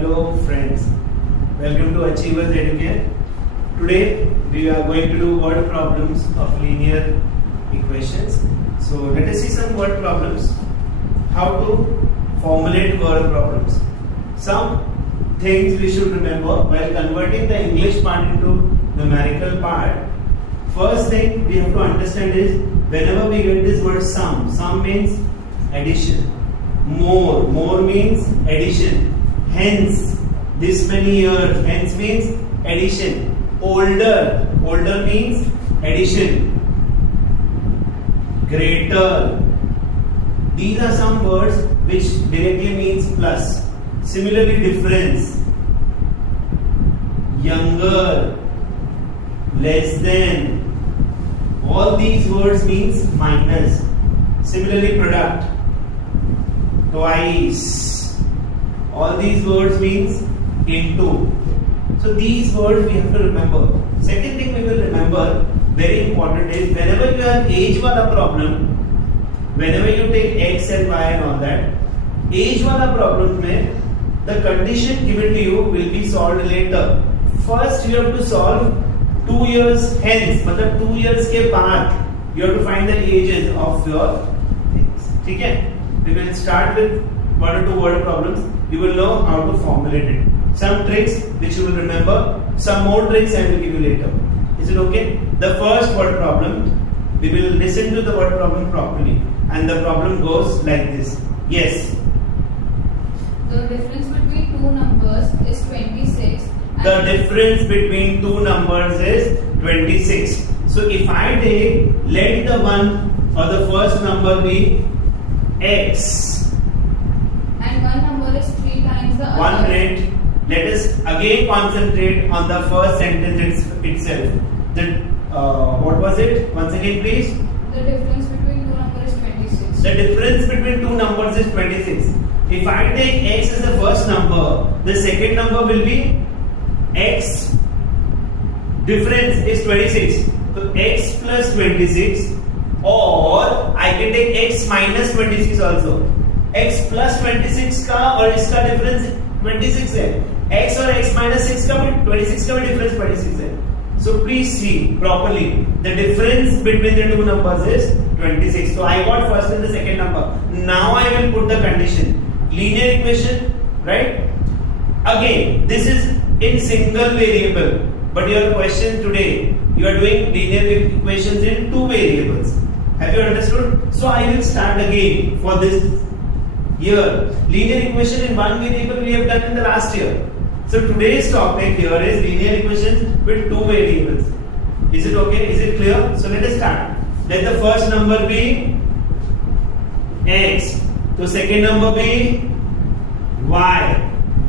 Hello friends, welcome to Achievers Educare. Today we are going to do word problems of linear equations. So let us see some word problems. How to formulate word problems. Some things we should remember while converting the English part into numerical part. First thing we have to understand is whenever we get this word sum means addition. More means addition. Hence, this many years, hence means addition. Older means addition. Greater. These are some words which directly means plus. Similarly, difference. Younger. Less than. All these words means minus. Similarly, product. Twice. All these words means into. So these words we have to remember. Second thing we will remember, very important, is whenever you have age wala problem, whenever you take x and y and all that, age wala problem mein, the condition given to you will be solved later. First you have to solve 2 years hence, matlab 2 years ke baad you have to find the ages of your things. ठीक है? We will start with 1 or 2 word problems. You will know how to formulate it. Some tricks which you will remember. Some more tricks I will give you later. Is it okay? The first word problem, we will listen to the word problem properly. And the problem goes like this. Yes. The difference between two numbers is 26. The difference between two numbers is 26. So if I take, let the one or the first number be x. And one number is 3 times the other. One minute. Let us again concentrate on the first sentence itself. What was it? Once again, please. The difference between two numbers is 26. The difference between two numbers is 26. If I take x as the first number, the second number will be x. Difference is 26. So x plus 26, or I can take x minus 26 also. x plus 26 का और इसका difference 26 है. x और x minus 6 का भी 26 का भी difference 26 है. So please see properly. The difference between the two numbers is 26. So I got first and the second number. Now I will put the condition. Linear equation, right? Again, this is in single variable. But your question today, you are doing linear equations in two variables. Have you understood? So I will start again for this year. Linear equation in one variable we have done in the last year. So today's topic here is linear equations with two variables. Is it okay? Is it clear? So let us start. Let the first number be x. So second number be y.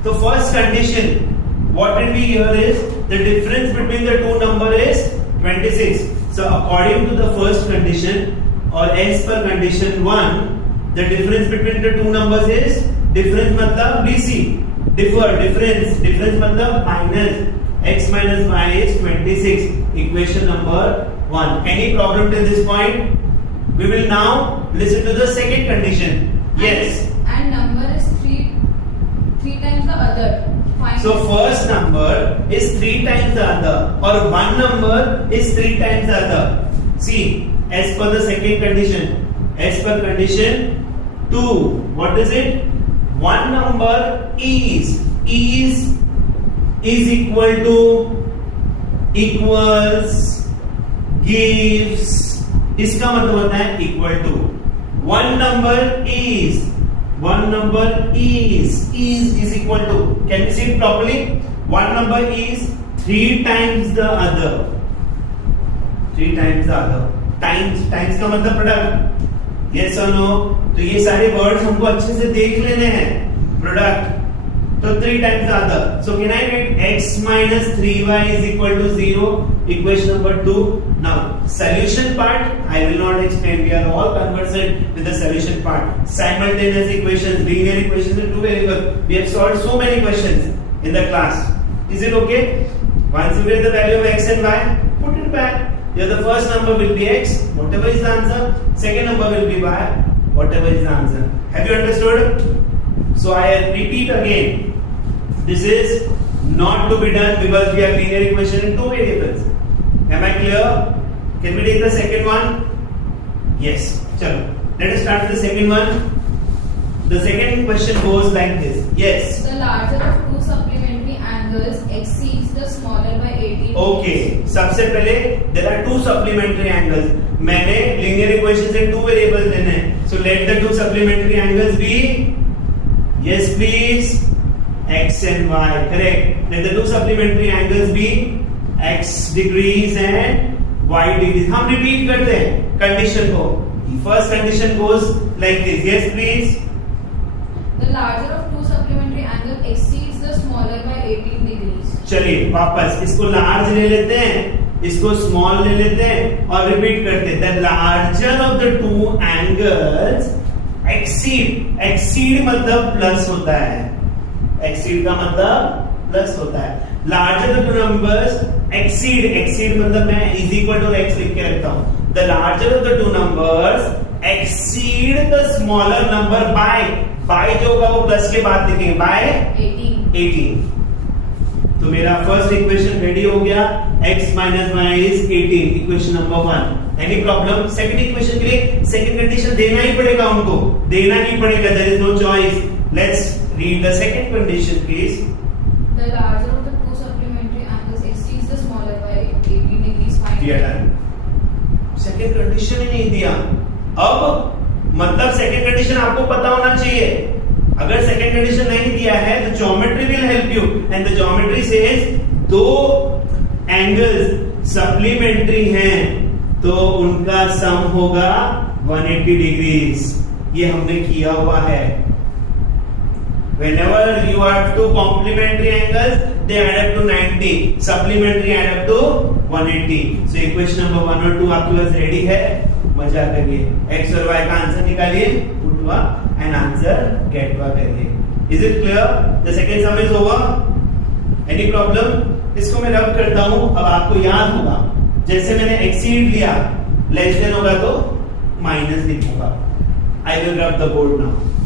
So first condition, what did we hear is the difference between the two number is 26. So according to the first condition or as per condition 1, the difference between the two numbers is difference matlab BC. Difference matlab minus. X minus y is 26. Equation number 1. Any problem till this point? We will now listen to the second condition. Yes. And number is 3 times the other. Find So first number is 3 times the other, or one number is 3 times the other. See, as per the second condition, as per condition 2, what is it? One number is equal to, equals, gives. इसका मतलब होता है equal to. One number is equal to. Can you see it properly? One number is 3 times the other. 3 times the other. Times का मतलब product. Yes or no? तो ये सारे words हमको अच्छे से देख लेने हैं. प्रोडक्ट. तो 3 times the other. So can I get x minus 3y is equal to 0? Equation number 2. Now solution part I will not explain. We are all conversant with the solution part. Simultaneous equations, linear equations in two variables. We have solved so many questions in the class. Is it okay? Once you get the value of x and y, put it back. Here the first number will be x, whatever is the answer. Second number will be y, whatever is the answer. Have you understood? So I repeat again. This is not to be done because we have linear equation in two variables. Am I clear? Can we take the second one? Yes. Chalo. Let us start with the second one. The second question goes like this. Yes. The larger of two supplementary angles exceeds the smaller by 18. Okay. सबसे पहले there are two supplementary angles. मैंने linear equation से two variables लेने हैं. So let the two supplementary angles be, yes please, x and y. Correct. Let the two supplementary angles be x degrees and y degrees. हम repeat करते हैं condition को. First condition goes like this. Yes please. The larger of two supplementary angles exceeds the smaller by 18 degrees. चलिए वापस इसको large ले लेते हैं, इसको स्मॉल ले लेते हैं और रिपीट करते हैं. The larger of the two angles exceed. Exceed मतलब प्लस होता है. एक्सीड का मतलब प्लस होता है. Larger the two numbers exceed. Exceed मतलब मैं इज इक्वल टू एक्स लिख के रखता हूं. The larger of the two numbers exceed the smaller number by. By जो होगा वो प्लस के बाद लिखेंगे बाय 18. तो मेरा फर्स्ट इक्वेशन रेडी हो गया. x minus y is 18. Equation number 1. Any problem? Second equation के लिए सेकंड कंडीशन देना ही पड़ेगा उनको. देना ही पड़ेगा. There is no choice. Let's read the second condition please. The larger of the two supplementary angles exceeds the smaller by 18 degrees. Find We are done. Second condition ही नहीं दिया. अब मतलब सेकंड कंडीशन आपको पता होना चाहिए. अगर सेकंड कंडीशन नहीं दिया है तो geometry will help you and the geometry says दो एंगल्स सप्लीमेंट्री हैं तो उनका सम होगा 180 डिग्रीज. ये हमने किया हुआ है. Whenever you have two complementary angles, they add up to 90. Supplementary add up to 180. So equation number 1 और 2 आपके पास रेडी है. मजा करिए. x और y का आंसर निकालिए. पुटवा एंड आंसर गेटवा करिए. Is it clear? The second sum is over. Any problem? इसको मैं रब करता हूं. अब आपको याद होगा जैसे मैंने एक्सीड लिया लेस देन होगा तो माइनस लिखूंगा. I will rub the board now.